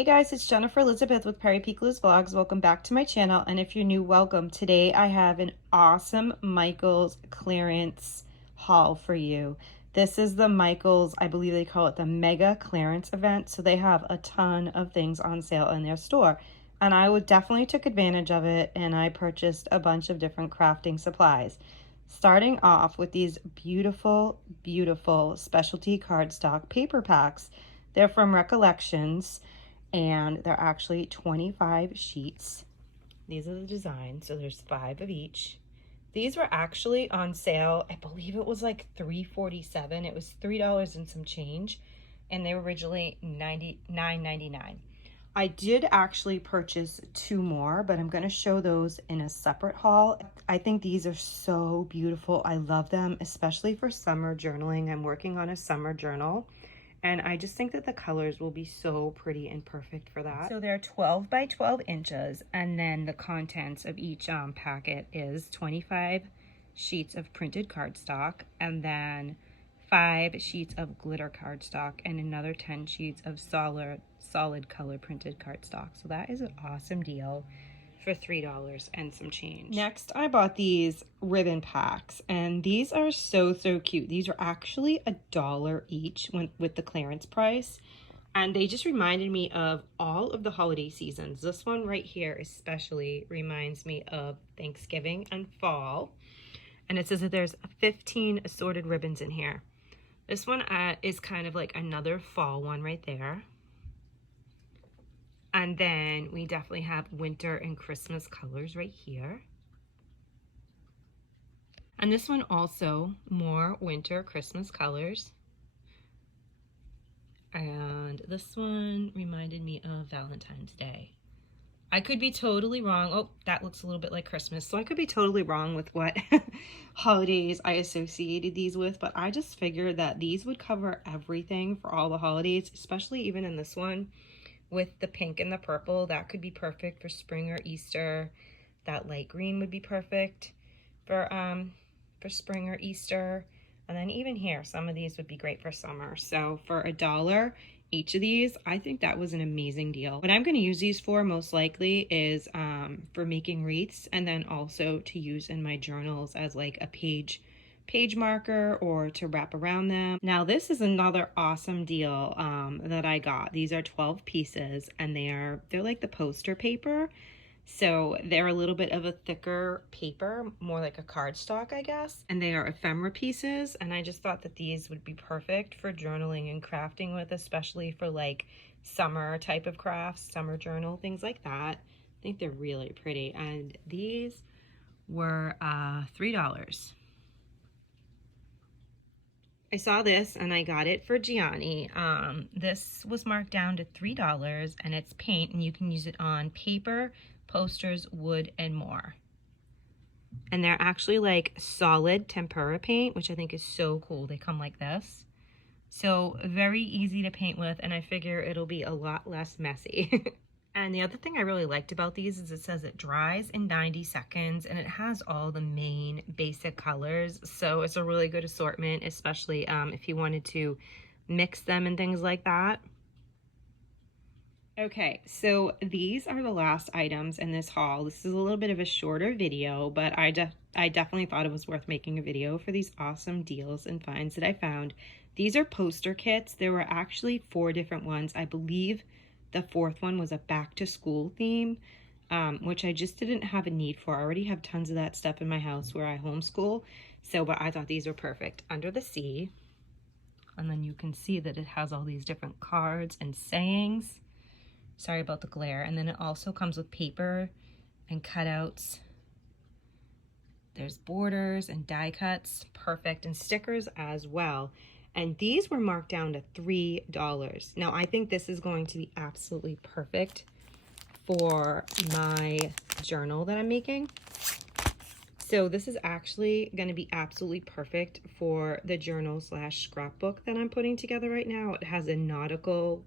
Hey guys, it's Jennifer Elizabeth with Perry Picolo's Vlogs. Welcome back to my channel, and if you're new, welcome. Today I have an awesome Michaels clearance haul for you. This is the Michaels, I believe they call it the Mega Clearance event, so they have a ton of things on sale in their store. And I definitely took advantage of it, and I purchased a bunch of different crafting supplies. Starting off with these beautiful, beautiful specialty cardstock paper packs. They're from Recollections, and they're actually 25 sheets. These are the designs, so there's 5 of each. These were actually on sale. I believe it was like $3.47. It was $3 and some change, and they were originally $9.99. I did actually purchase 2 more, but I'm going to show those in a separate haul. I think these are so beautiful. I love them, especially for summer journaling. I'm working on a summer journal, and I just think that the colors will be so pretty and perfect for that. So they're 12 by 12 inches, and then the contents of each packet is 25 sheets of printed cardstock, and then 5 sheets of glitter cardstock, and another 10 sheets of solid color printed cardstock. So that is an awesome deal for $3 and some change. Next, I bought these ribbon packs, and these are so cute. These are actually $1 each with the clearance price, and they just reminded me of all of the holiday seasons. This one right here especially reminds me of Thanksgiving and fall, and it says that there's 15 assorted ribbons in here. This one is kind of like another fall one right there. And then we definitely have winter and Christmas colors right here. And this one also, more winter Christmas colors. And this one reminded me of Valentine's Day. I could be totally wrong. Oh, that looks a little bit like Christmas. So I could be totally wrong with what holidays I associated these with, but I just figured that these would cover everything for all the holidays, especially even in this one with the pink and the purple. That could be perfect for spring or Easter. That light green would be perfect for spring or Easter. And then even here, some of these would be great for summer. So for $1 each of these, I think that was an amazing deal. What I'm going to use these for most likely is for making wreaths, and then also to use in my journals as like a page marker or to wrap around them. Now this is another awesome deal that I got. These are 12 pieces, and they're like the poster paper. So they're a little bit of a thicker paper, more like a cardstock, I guess. And they are ephemera pieces, and I just thought that these would be perfect for journaling and crafting with, especially for like summer type of crafts, summer journal, things like that. I think they're really pretty, and these were $3. I saw this and I got it for Gianni. This was marked down to $3, and it's paint, and you can use it on paper, posters, wood, and more. And they're actually like solid tempera paint, which I think is so cool. They come like this. So very easy to paint with, and I figure it'll be a lot less messy. And the other thing I really liked about these is it says it dries in 90 seconds, and it has all the main basic colors. So it's a really good assortment, especially if you wanted to mix them and things like that. Okay, so these are the last items in this haul. This is a little bit of a shorter video, but I definitely thought it was worth making a video for these awesome deals and finds that I found. These are poster kits. There were actually 4 different ones. I believe the 4th one was a back to school theme, which I just didn't have a need for. I already have tons of that stuff in my house where I homeschool. So, but I thought these were perfect. Under the Sea. And then you can see that it has all these different cards and sayings. Sorry about the glare. And then it also comes with paper and cutouts. There's borders and die cuts. Perfect. And stickers as well. And these were marked down to $3. Now, I think this is going to be absolutely perfect for my journal that I'm making. So this is actually going to be absolutely perfect for the journal / scrapbook that I'm putting together right now. It has a nautical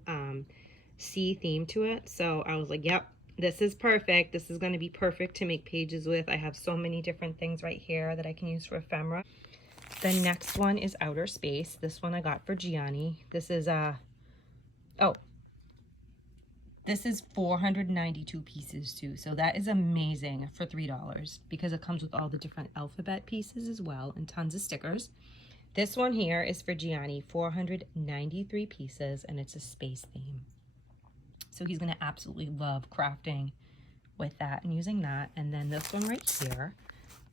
sea theme to it. So I was like, yep, this is perfect. This is going to be perfect to make pages with. I have so many different things right here that I can use for ephemera. The next one is Outer Space. This one I got for Gianni. This is oh, This is 492 pieces too, so that is amazing for $3 because it comes with all the different alphabet pieces as well and tons of stickers. This one here is for Gianni, 493 pieces, and it's a space theme. So he's gonna absolutely love crafting with that and using that. And then this one right here,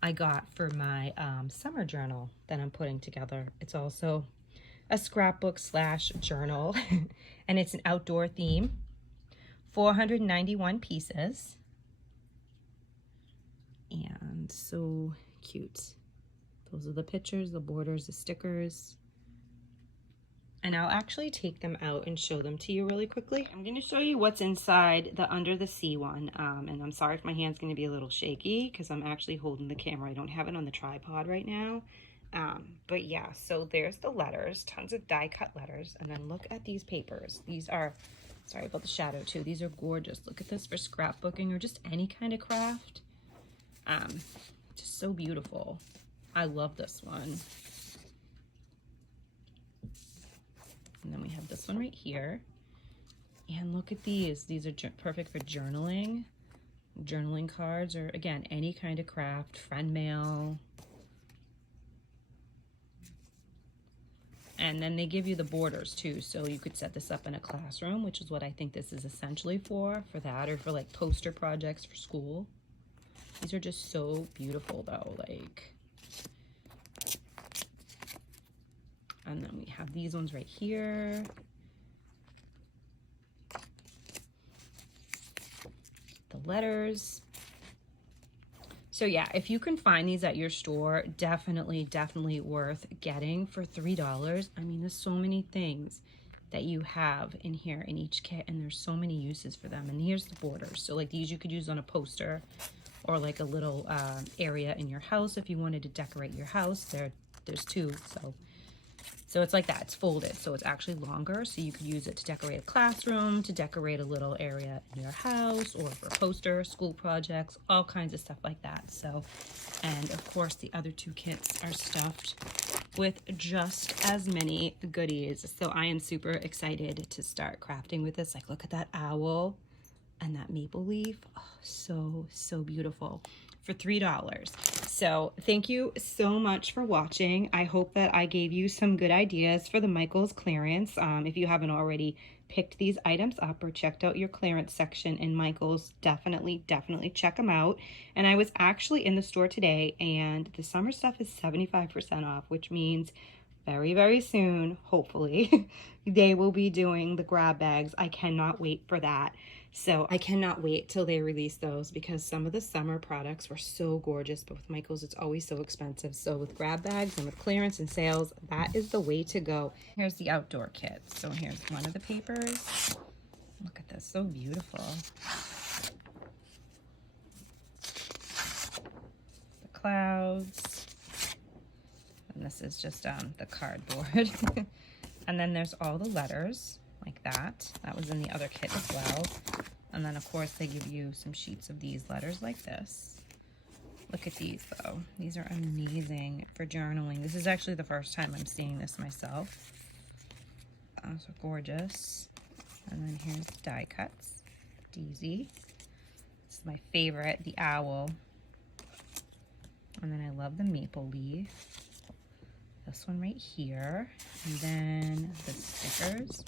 I got for my summer journal that I'm putting together. It's also a scrapbook / journal, and it's an outdoor theme. 491 pieces, and so cute. Those are the pictures, the borders, the stickers. And I'll actually take them out and show them to you really quickly. I'm going to show you what's inside the Under the Sea one. And I'm sorry if my hand's going to be a little shaky because I'm actually holding the camera. I don't have it on the tripod right now. But yeah, so there's the letters, tons of die cut letters. And then look at these papers. These are, sorry about the shadow too, these are gorgeous. Look at this for scrapbooking or just any kind of craft. Just so beautiful. I love this one. And then we have this one right here. And look at these. These are perfect for journaling cards, or again, any kind of craft, friend mail. And then they give you the borders too. So you could set this up in a classroom, which is what I think this is essentially for that, or for like poster projects for school. These are just so beautiful though, like. And then we have these ones right here. The letters. So yeah, if you can find these at your store, definitely worth getting for $3. I mean, there's so many things that you have in here in each kit, and there's so many uses for them. And here's the borders. So like these you could use on a poster or like a little area in your house if you wanted to decorate your house. There's two, so it's like that. It's folded, so it's actually longer. So you could use it to decorate a classroom, to decorate a little area in your house, or for posters, school projects, all kinds of stuff like that. So, and of course, the other two kits are stuffed with just as many goodies. So I am super excited to start crafting with this. Like, look at that owl and that maple leaf. Oh, so beautiful. For $3. So thank you so much for watching. I hope that I gave you some good ideas for the Michaels clearance. If you haven't already picked these items up or checked out your clearance section in Michaels, definitely check them out. And I was actually in the store today, and the summer stuff is 75% off, which means very soon, hopefully, they will be doing the grab bags. I cannot wait for that. So I cannot wait till they release those, because some of the summer products were so gorgeous, but with Michaels, it's always so expensive. So with grab bags and with clearance and sales, that is the way to go. Here's the outdoor kit. So here's one of the papers. Look at this, so beautiful. The clouds. And this is just the cardboard. And then there's all the letters like that. That was in the other kit as well. And then of course they give you some sheets of these letters like this. Look at these though. These are amazing for journaling. This is actually the first time I'm seeing this myself. So gorgeous. And then here's the die cuts. Deezy. This is my favorite, the owl. And then I love the maple leaf. This one right here. And then the stickers.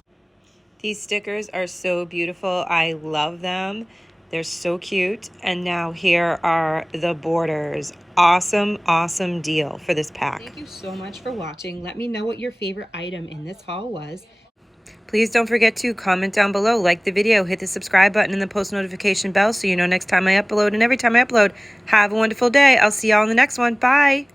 These stickers are so beautiful. I love them. They're so cute. And now here are the borders. Awesome deal for this pack. Thank you so much for watching. Let me know what your favorite item in this haul was. Please don't forget to comment down below, like the video, hit the subscribe button and the post notification bell so you know next time I upload. And every time I upload, have a wonderful day. I'll see y'all in the next one. Bye.